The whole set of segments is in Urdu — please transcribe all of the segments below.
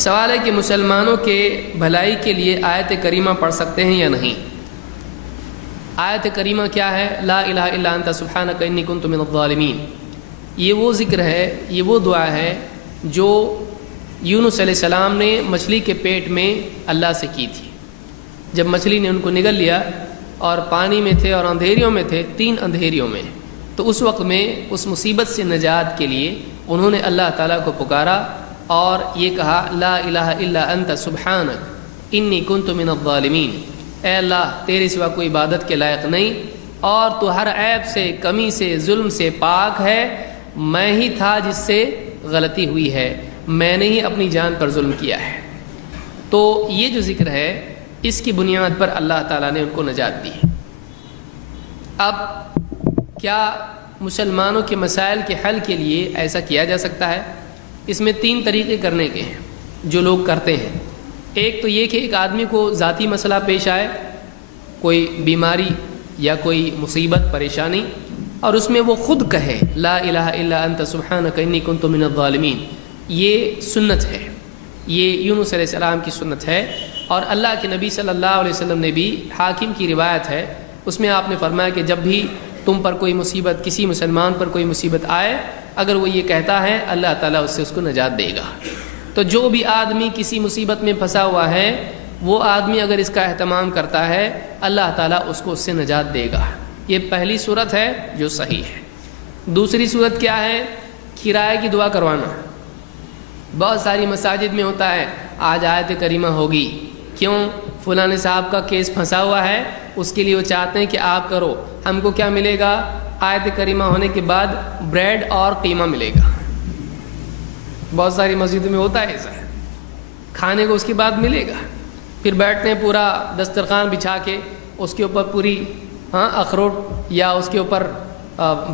سوال ہے کہ مسلمانوں کے بھلائی کے لیے آیت کریمہ پڑھ سکتے ہیں یا نہیں؟ آیت کریمہ کیا ہے؟ لا الہ الا انت سبحانک انی کنت من الظالمین۔ یہ وہ ذکر ہے، یہ وہ دعا ہے جو یونس علیہ السلام نے مچھلی کے پیٹ میں اللہ سے کی تھی۔ جب مچھلی نے ان کو نگل لیا اور پانی میں تھے اور اندھیریوں میں تھے، 3 اندھیریوں میں، تو اس وقت میں اس مصیبت سے نجات کے لیے انہوں نے اللہ تعالیٰ کو پکارا اور یہ کہا لا الہ الا انت سبحانک انی کنت من الظالمین۔ اے اللہ، تیرے سوا کوئی عبادت کے لائق نہیں اور تو ہر عیب سے، کمی سے، ظلم سے پاک ہے۔ میں ہی تھا جس سے غلطی ہوئی ہے، میں نے ہی اپنی جان پر ظلم کیا ہے۔ تو یہ جو ذکر ہے اس کی بنیاد پر اللہ تعالیٰ نے ان کو نجات دی۔ اب کیا مسلمانوں کے مسائل کے حل کے لیے ایسا کیا جا سکتا ہے؟ اس میں 3 طریقے کرنے کے ہیں جو لوگ کرتے ہیں۔ ایک تو یہ کہ ایک آدمی کو ذاتی مسئلہ پیش آئے، کوئی بیماری یا کوئی مصیبت پریشانی، اور اس میں وہ خود کہے لا الہ الا انت سبحانک انی کنت من الظالمین۔ یہ سنت ہے، یہ یونس علیہ السلام کی سنت ہے، اور اللہ کے نبی صلی اللہ علیہ وسلم نے بھی، حاکم کی روایت ہے، اس میں آپ نے فرمایا کہ جب بھی تم پر کوئی مصیبت، کسی مسلمان پر کوئی مصیبت آئے، اگر وہ یہ کہتا ہے اللہ تعالیٰ اس سے اس کو نجات دے گا۔ تو جو بھی آدمی کسی مصیبت میں پھنسا ہوا ہے، وہ آدمی اگر اس کا اہتمام کرتا ہے، اللہ تعالیٰ اس کو اس سے نجات دے گا۔ یہ پہلی صورت ہے جو صحیح ہے۔ دوسری صورت کیا ہے؟ کرائے کی دعا کروانا۔ بہت ساری مساجد میں ہوتا ہے آج آیت کریمہ ہوگی، کیوں؟ فلاں صاحب کا کیس پھنسا ہوا ہے، اس کے لیے وہ چاہتے ہیں کہ آپ کرو۔ ہم کو کیا ملے گا؟ آیت کریمہ ہونے کے بعد بریڈ اور قیمہ ملے گا۔ بہت ساری مسجدوں میں ہوتا ہے ایسا، کھانے کو اس کے بعد ملے گا۔ پھر بیٹھتے ہیں پورا دسترخوان بچھا کے، اس کے اوپر پوری اخروٹ یا اس کے اوپر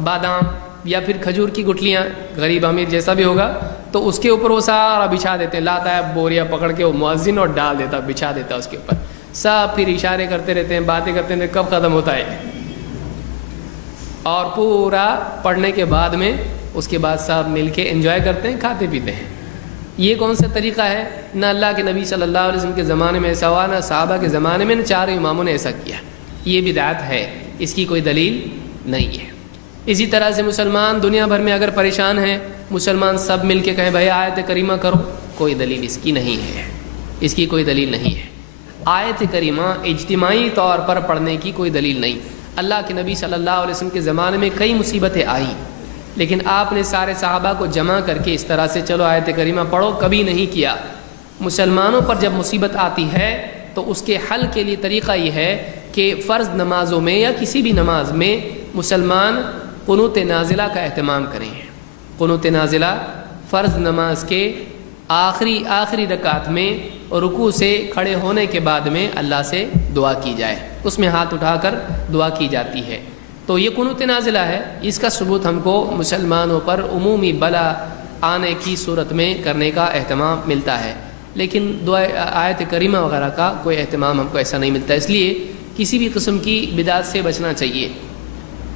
بادام یا پھر کھجور کی گٹھلیاں، غریب امیر جیسا بھی ہوگا، تو اس کے اوپر وہ سارا بچھا دیتے ہیں۔ لاتا ہے بوریا پکڑ کے وہ مؤذن اور ڈال دیتا، بچھا دیتا اس کے اوپر، سب پھر اشارے کرتے رہتے ہیں، باتیں کرتے ہیں، کب ختم ہوتا ہے؟ اور پورا پڑھنے کے بعد میں اس کے بعد سب مل کے انجوائے کرتے ہیں، کھاتے پیتے ہیں۔ یہ کون سا طریقہ ہے؟ نہ اللہ کے نبی صلی اللہ علیہ وسلم کے زمانے میں ایسا ہوا، نہ صحابہ کے زمانے میں، نہ 4 اماموں نے ایسا کیا۔ یہ بدعت ہے، اس کی کوئی دلیل نہیں ہے۔ اسی طرح سے مسلمان دنیا بھر میں اگر پریشان ہیں، مسلمان سب مل کے کہیں بھائی آیت کریمہ کرو، کوئی دلیل اس کی نہیں ہے، اس کی کوئی دلیل نہیں ہے۔ آیت کریمہ اجتماعی طور پر پڑھنے کی کوئی دلیل نہیں۔ اللہ کے نبی صلی اللہ علیہ وسلم کے زمانے میں کئی مصیبتیں آئیں، لیکن آپ نے سارے صحابہ کو جمع کر کے اس طرح سے چلو آیت کریمہ پڑھو کبھی نہیں کیا۔ مسلمانوں پر جب مصیبت آتی ہے تو اس کے حل کے لیے طریقہ یہ ہے کہ فرض نمازوں میں یا کسی بھی نماز میں مسلمان قنوت نازلہ کا اہتمام کریں۔ قنوت نازلہ فرض نماز کے آخری رکعت میں رکوع سے کھڑے ہونے کے بعد میں اللہ سے دعا کی جائے، اس میں ہاتھ اٹھا کر دعا کی جاتی ہے۔ تو یہ قنوت نازلہ ہے، اس کا ثبوت ہم کو مسلمانوں پر عمومی بلا آنے کی صورت میں کرنے کا اہتمام ملتا ہے، لیکن دعا آیت کریمہ وغیرہ کا کوئی اہتمام ہم کو ایسا نہیں ملتا۔ اس لیے کسی بھی قسم کی بدعت سے بچنا چاہیے۔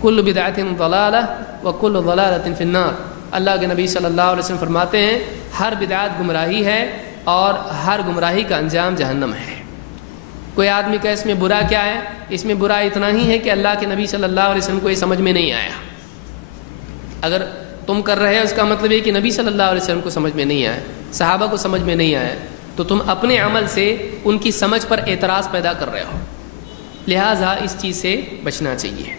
کل بدعت ضلالہ وکل ضلالۃ فی النار۔ اللہ کے نبی صلی اللہ علیہ وسلم فرماتے ہیں ہر بدعت گمراہی ہے اور ہر گمراہی کا انجام جہنم ہے۔ کوئی آدمی کا اس میں برا کیا ہے؟ اس میں برا اتنا ہی ہے کہ اللہ کے نبی صلی اللہ علیہ وسلم کو یہ سمجھ میں نہیں آیا۔ اگر تم کر رہے ہو اس کا مطلب یہ کہ نبی صلی اللہ علیہ وسلم کو سمجھ میں نہیں آیا، صحابہ کو سمجھ میں نہیں آیا، تو تم اپنے عمل سے ان کی سمجھ پر اعتراض پیدا کر رہے ہو، لہٰذا اس چیز سے بچنا چاہیے۔